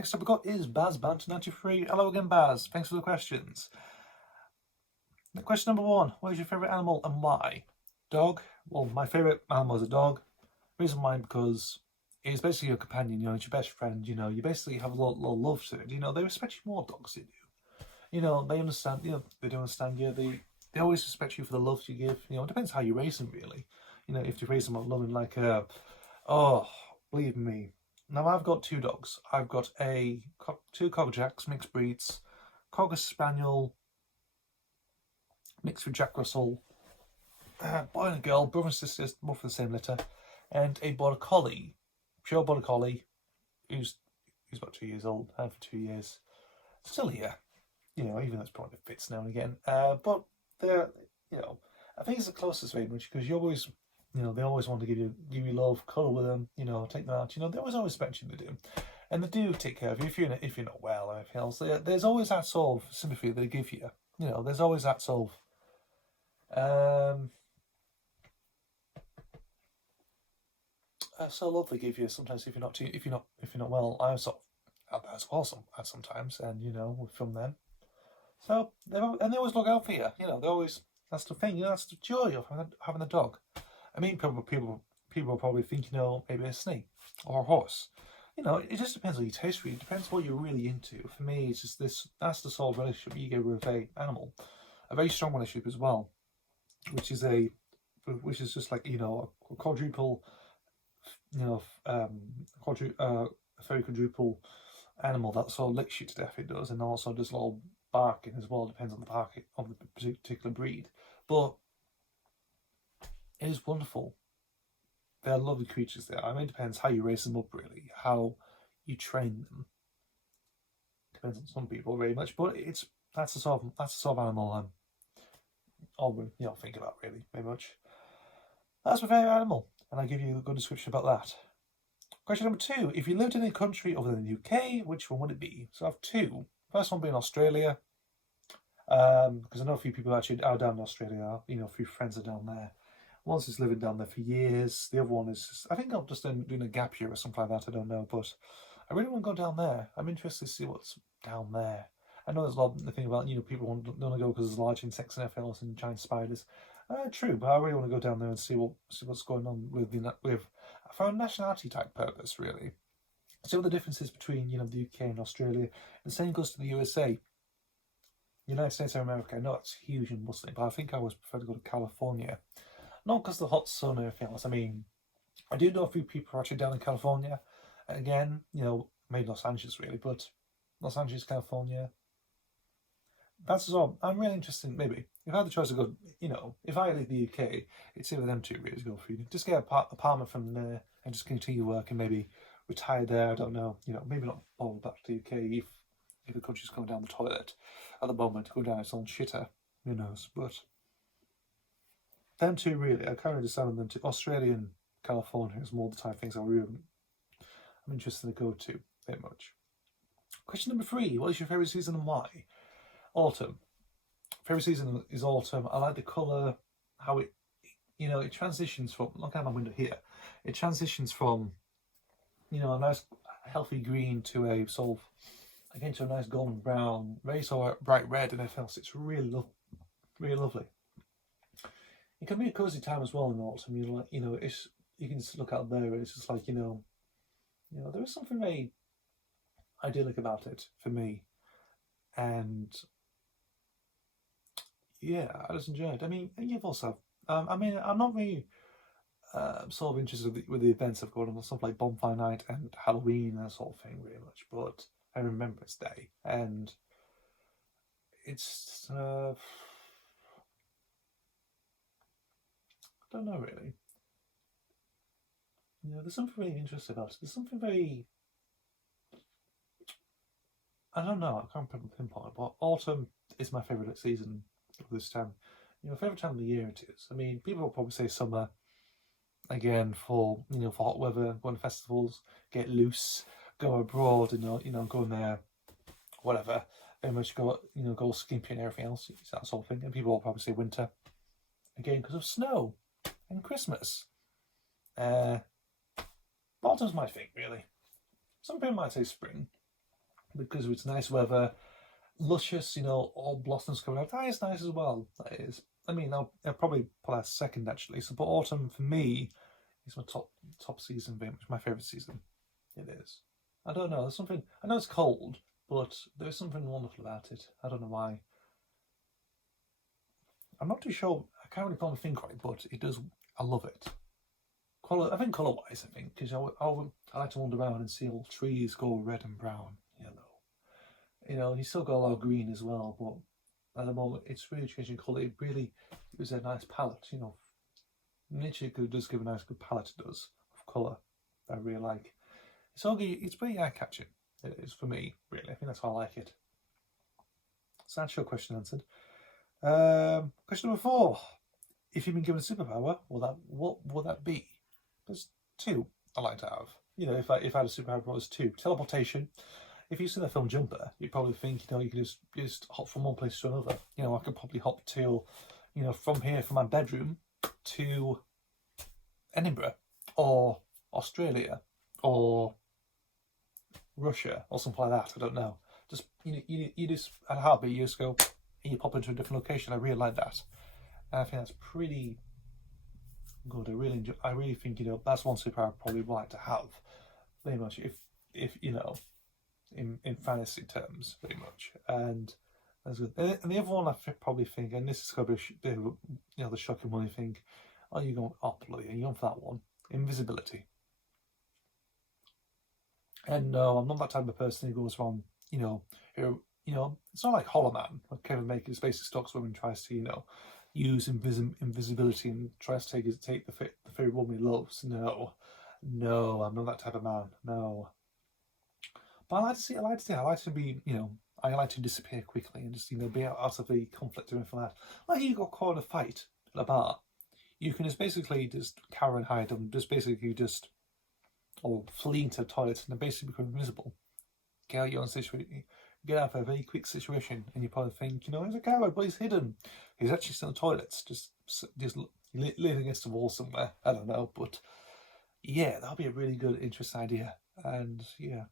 Next up we've got is Baz Banter93. Hello again, Baz. Thanks for the questions. Question number 1. What is your favourite animal and why? Dog. Well, my favourite animal is a dog. Reason why, because it's basically your companion, it's your best friend, you basically have a lot of love to it. They respect you more, dogs do. They understand, they don't understand you. They always respect you for the love you give. It depends how you raise them, really. If you raise them up loving like believe me. Now I've got 2 dogs. I've got 2 Cocker-Jacks, mixed breeds, Cocker Spaniel, mixed with Jack Russell, boy and a girl, brother and sisters, both of the same litter, and a Border Collie, pure Border Collie, who's about 2 years old, had for 2 years, still here, even though it's probably fits now and again, but they're, I think it's the closest very much, because you always, they always want to give you love, cuddle with them, take them out, they always respect you, they do, and they do take care of you if you're not well or anything else. There's always that sort of sympathy they give you, there's always that sort of love they give you sometimes if you're not well. I sort of have that as well sometimes, and from them. So they always look out for you. They always, that's the thing. That's the joy of having a dog. I mean, people probably think maybe a snake or a horse. It just depends on your taste. Really, it depends what you're really into. For me, it's just this. That's the sort of relationship you get with an animal. A very strong relationship as well, which is just like a quadruple. A very quadruple animal that sort of licks you to death. It does, and also does a little barking as well. Depends on the barking of the particular breed, but it is wonderful. They're lovely creatures. They are. I mean, it depends how you raise them up, really, how you train them. Depends on some people very much, but that's the sort of animal I'll think about really very much. That's my favourite animal, and I'll give you a good description about that. Question number 2. If you lived in a country other than the UK, which one would it be? So I have 2. First one being Australia, because I know a few people actually are down in Australia, a few friends are down there. One's just living down there for years, the other one is just, I think I'm just doing a gap year or something like that, I don't know, but I really want to go down there. I'm interested to see what's down there. I know there's a lot of the thing about, people want to go because there's large insects and everything else and giant spiders. True, but I really want to go down there and see what's going on for a nationality type purpose, really. See what the difference is between the UK and Australia. The same goes to the USA. United States of America. I know it's huge and bustling, but I think I always prefer to go to California. Not because of the hot sun or anything else. I mean, I do know a few people are actually down in California. Again, maybe Los Angeles really, but Los Angeles, California. That's all. I'm really interested. Maybe if I had the choice to go, if I leave the UK, it's either them 2 really to go for. Just get an apartment from there and just continue working. Maybe retire there. I don't know. Maybe not bother back to the UK if the country's going down the toilet at the moment, going down its own shitter. Who knows? But them 2 really, I kind of decided them to. Australia and California is more the type of things I'm interested to go to very much. Question number 3. What is your favourite season and why? Autumn. Favourite season is autumn. I like the colour, how it transitions from, look at my window here, it transitions from, a nice healthy green to a sort of, again, to a nice golden brown, very sort of bright red and everything else. It's really lovely. It can be a cosy time as well in autumn. You can just look out there and it's just like, there is something very idyllic about it for me. And yeah, I just enjoy it. I mean, you've also, I'm not really sort of interested with the events of going on, stuff like Bonfire Night and Halloween and that sort of thing, really much. But I Remembrance Day, and it's I don't know really. There's something really interesting about it. There's something very, I don't know, I can't pinpoint, but autumn is my favourite season of this time. Favourite time of the year it is. I mean, people will probably say summer, again, for hot weather, go on festivals, get loose, go abroad, go in there, whatever, very much go skimpy and everything else, that sort of thing. And people will probably say winter, again, because of snow and Christmas. Autumn's my thing, really. Some people might say spring. because it's nice weather, luscious, all blossoms coming out. That is nice as well. That is. I mean, I'll probably put that second actually. So, but autumn for me is my top season, very much my favourite season. It is. I don't know. There's something. I know it's cold, but there's something wonderful about it. I don't know why. I'm not too sure. I can't really put my finger on it, but it does. I love it. I think colour-wise, I think, because I like to wander around and see all trees go red and brown, yellow. You still got a lot of green as well, but at the moment it's really changing colour. It was a nice palette, Nature does give a nice good palette, it does, of colour. I really like. It's pretty eye-catching. It is for me, really. I think that's why I like it. So that's your question answered. Question number 4. If you've been given a superpower, what would that be? There's 2 I like to have. If I had a superpower, there's 2. Teleportation. If you've seen the film Jumper, you'd probably think, you could just hop from one place to another. I could probably hop to, from here, from my bedroom to Edinburgh or Australia or Russia or something like that. I don't know. Just you just at a heartbeat, you just go and you pop into a different location. I really like that. And I think that's pretty good. I really think that's one superpower I'd probably like to have, very much. If in fantasy terms, very much. And that's good. And the other one I probably think, and this is going to be a bit of the shocking one. You think, oh, you're going you're going for that one, invisibility. And no, I'm not that type of person who goes around, it's not like Hollow Man, like Kevin Bacon basically stalks women, tries to, use invisibility and tries to take the fairy woman he loves. No, I'm not that type of man. No. But I like to be, I like to disappear quickly and just, be out of the conflict or anything like that. Like you got caught in a fight at a bar, you can just basically just cower and hide and or flee into the toilet and basically become invisible. Get out your own situation. Get out of a very quick situation, and you probably think, he's a coward, but he's hidden. He's actually still in the toilets, just living against the wall somewhere. I don't know, but yeah, that'll be a really good, interesting idea. And yeah,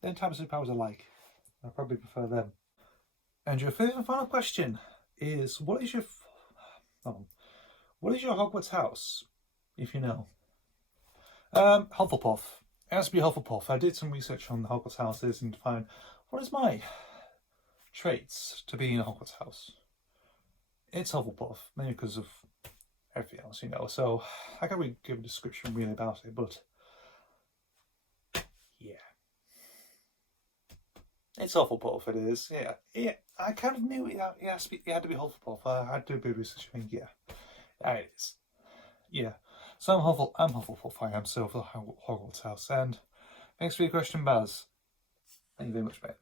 them types of superpowers I like. I probably prefer them. And your fifth and final question is: what is your Hogwarts house? If you know. Hufflepuff. It has to be Hufflepuff. I did some research on the Hogwarts houses and to find what is my traits to be in a Hogwarts house. It's Hufflepuff, mainly because of everything else, So I can't really give a description really about it, but yeah, it's Hufflepuff. It is. Yeah. I kind of knew it had to be Hufflepuff. I had to do a bit of research. Yeah, it is. Yeah. So I'm Hufflepuff, I am, so for the Hogwarts house. And thanks for your question, Baz. Thank you very much, mate.